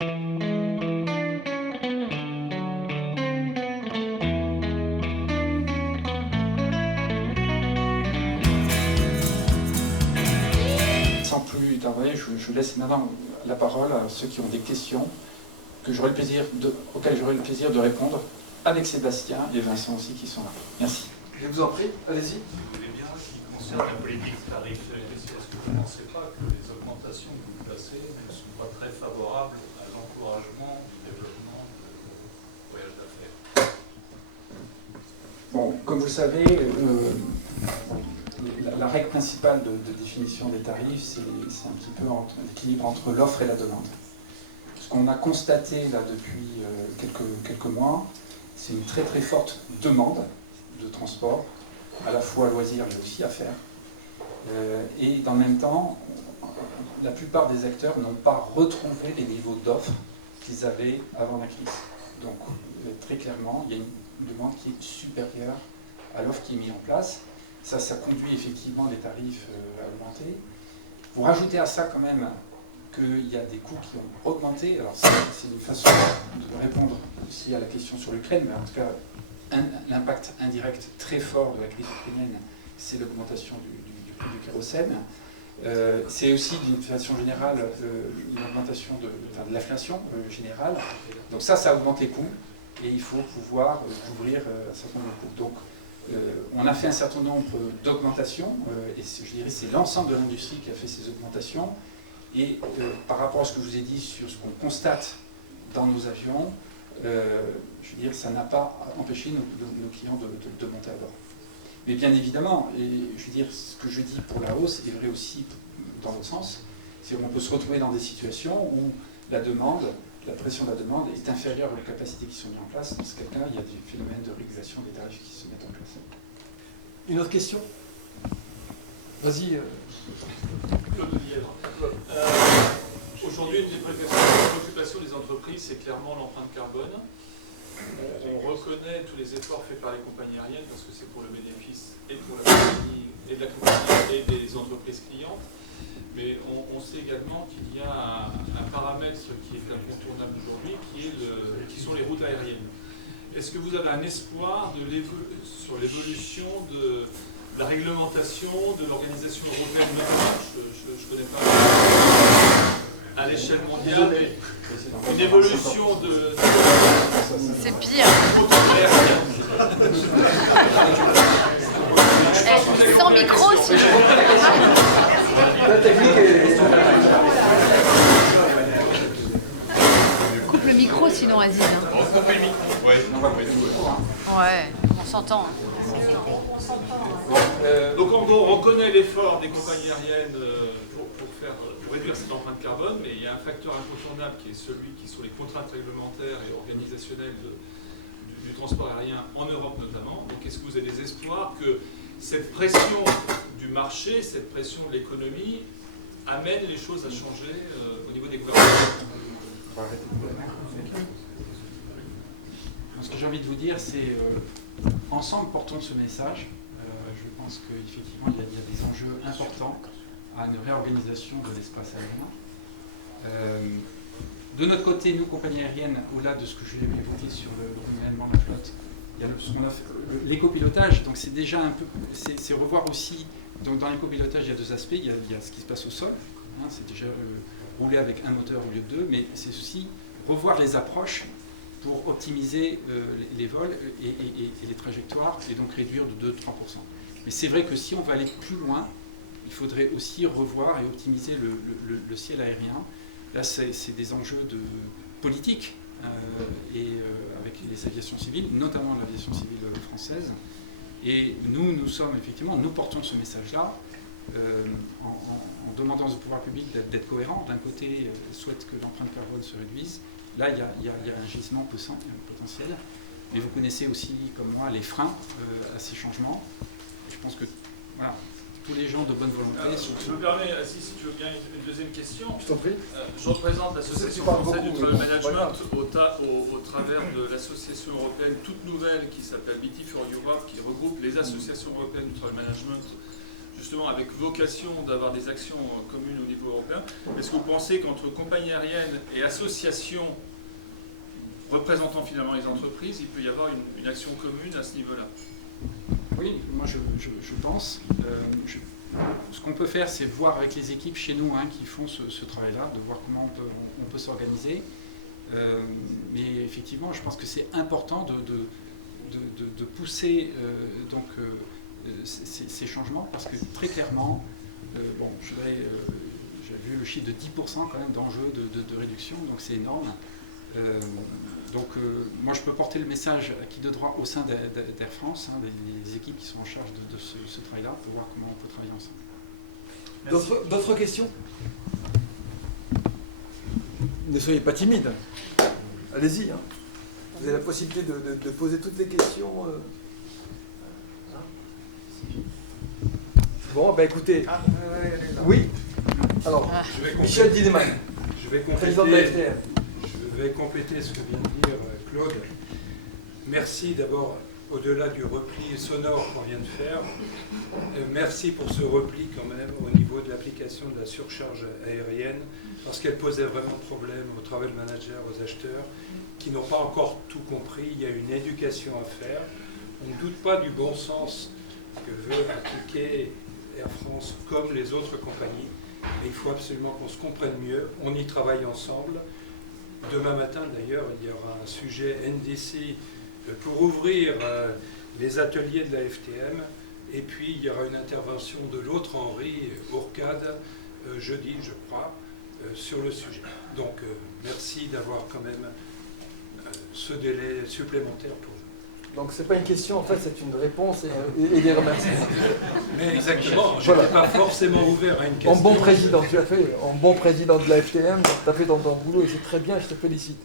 Sans plus tarder, je laisse maintenant la parole à ceux qui ont des questions auxquelles j'aurai le plaisir de répondre avec Sébastien et Vincent aussi qui sont là. Merci. Je vous en prie, allez-y. Vous voulez bien, qui concerne la politique tarifaire, est-ce que vous ne pensez pas que les augmentations que vous placez ne sont pas très favorables à l'encouragement du développement du voyage d'affaires? Bon, comme vous le savez, la règle principale de définition des tarifs, c'est un petit peu l'équilibre entre l'offre et la demande. Ce qu'on a constaté là depuis quelques mois, c'est une très très forte demande de transport, à la fois à loisir mais aussi à faire. Et dans le même temps, la plupart des acteurs n'ont pas retrouvé les niveaux d'offres qu'ils avaient avant la crise. Donc très clairement, il y a une demande qui est supérieure à l'offre qui est mise en place. Ça conduit effectivement les tarifs à augmenter. Vous rajoutez à ça quand même qu'il y a des coûts qui ont augmenté. Alors c'est une façon de répondre aussi à la question sur l'Ukraine, mais en tout cas, l'impact indirect très fort de la crise ukrainienne, c'est l'augmentation du prix du kérosène. C'est aussi d'une façon générale une augmentation de l'inflation générale. Donc ça augmente les coûts et il faut pouvoir couvrir un certain nombre de coûts. Donc on a fait un certain nombre d'augmentations et je dirais c'est l'ensemble de l'industrie qui a fait ces augmentations. Et par rapport à ce que je vous ai dit sur ce qu'on constate dans nos avions, je veux dire, ça n'a pas empêché nos clients de monter à bord. Mais bien évidemment, et je veux dire, ce que je dis pour la hausse est vrai aussi dans l'autre sens, c'est qu'on peut se retrouver dans des situations où la pression de la demande est inférieure aux capacités qui sont mises en place. Dans ce cas-là, il y a des phénomènes de régulation des tarifs qui se mettent en place. Une autre question? Vas-y. Claude Lièvre. Aujourd'hui, une des préoccupations des entreprises, c'est clairement l'empreinte carbone. On reconnaît tous les efforts faits par les compagnies aériennes parce que c'est pour le bénéfice et pour la compagnie et de la compagnie et des entreprises clientes. Mais on sait également qu'il y a un paramètre qui est incontournable aujourd'hui, qui sont les routes aériennes. Est-ce que vous avez un espoir sur l'évolution de la réglementation de l'organisation européenne notamment, je ne connais pas à l'échelle mondiale, mais une évolution de... C'est pire. Sans micro, si La technique est... coupe le micro sinon, Aziz. Ouais, on s'entend. Donc en gros, on reconnaît l'effort des compagnies aériennes pour réduire cette empreinte carbone, mais il y a un facteur incontournable qui est celui qui sont les contraintes réglementaires et organisationnelles du transport aérien en Europe notamment. Donc est-ce que vous avez des espoirs que cette pression du marché, cette pression de l'économie amène les choses à changer au niveau des gouvernements? Ce que j'ai envie de vous dire, c'est ensemble portons ce message. Je pense qu'effectivement, il y a des enjeux importants à une réorganisation de l'espace aérien. De notre côté, nous, compagnies aériennes, au-delà de ce que je viens d'évoquer sur le renouvellement de la flotte, il y a ce qu'on a fait, l'éco-pilotage. Donc c'est déjà un peu, c'est revoir aussi. Donc dans l'éco-pilotage, il y a deux aspects. Il y a ce qui se passe au sol. C'est déjà rouler avec un moteur au lieu de deux, mais c'est aussi revoir les approches pour optimiser les vols et les trajectoires et donc réduire de 2-3%. Mais c'est vrai que si on va aller plus loin, il faudrait aussi revoir et optimiser le ciel aérien. Là, c'est des enjeux de politique avec les aviations civiles, notamment l'aviation civile française. Et nous sommes effectivement, nous portons ce message-là en demandant aux pouvoirs publics d'être cohérents. D'un côté, souhaite que l'empreinte carbone se réduise. Là, il y a un gisement potentiel. Mais vous connaissez aussi, comme moi, les freins à ces changements. Et je pense que voilà, tous les gens de bonne volonté sont... Je me permets, si tu veux bien, une deuxième question. Je t'en prie. Je représente l'Association française du travel management au travers de l'association européenne toute nouvelle qui s'appelle BT for Europe, qui regroupe les associations européennes du travel management justement avec vocation d'avoir des actions communes au niveau européen. Est-ce que vous pensez qu'entre compagnies aériennes et associations représentant finalement les entreprises, il peut y avoir une action commune à ce niveau-là? Oui, moi je pense. Ce qu'on peut faire, c'est voir avec les équipes chez nous qui font ce travail-là, de voir comment on peut s'organiser. Mais effectivement, je pense que c'est important de pousser ces changements, parce que très clairement, j'ai vu le chiffre de 10% quand même d'enjeux de réduction, donc c'est énorme. Moi je peux porter le message à qui de droit au sein d'Air France, des équipes qui sont en charge de ce travail-là, pour voir comment on peut travailler ensemble. D'autres questions? Ne soyez pas timide. Allez-y. Vous avez la possibilité de poser toutes les questions. Bon, ben écoutez. Oui. Alors, Michel Dideman, président de la FTM. Je vais compléter ce que vient de dire Claude. Merci d'abord, au-delà du repli sonore qu'on vient de faire, merci pour ce repli quand même au niveau de l'application de la surcharge aérienne, parce qu'elle posait vraiment problème aux travel managers, aux acheteurs, qui n'ont pas encore tout compris. Il y a une éducation à faire. On ne doute pas du bon sens que veut appliquer Air France comme les autres compagnies, mais il faut absolument qu'on se comprenne mieux. On y travaille ensemble. Demain matin, d'ailleurs, il y aura un sujet NDC pour ouvrir les ateliers de la FTM. Et puis, il y aura une intervention de l'autre Henri, Ourcade, jeudi, je crois, sur le sujet. Donc, merci d'avoir quand même ce délai supplémentaire pour nous. Donc, ce n'est pas une question, en fait, c'est une réponse et des remerciements. Mais exactement, je n'étais pas forcément ouvert à une question. En bon président, tu as fait, en bon président de la FTM, tu as fait ton boulot et c'est très bien, je te félicite.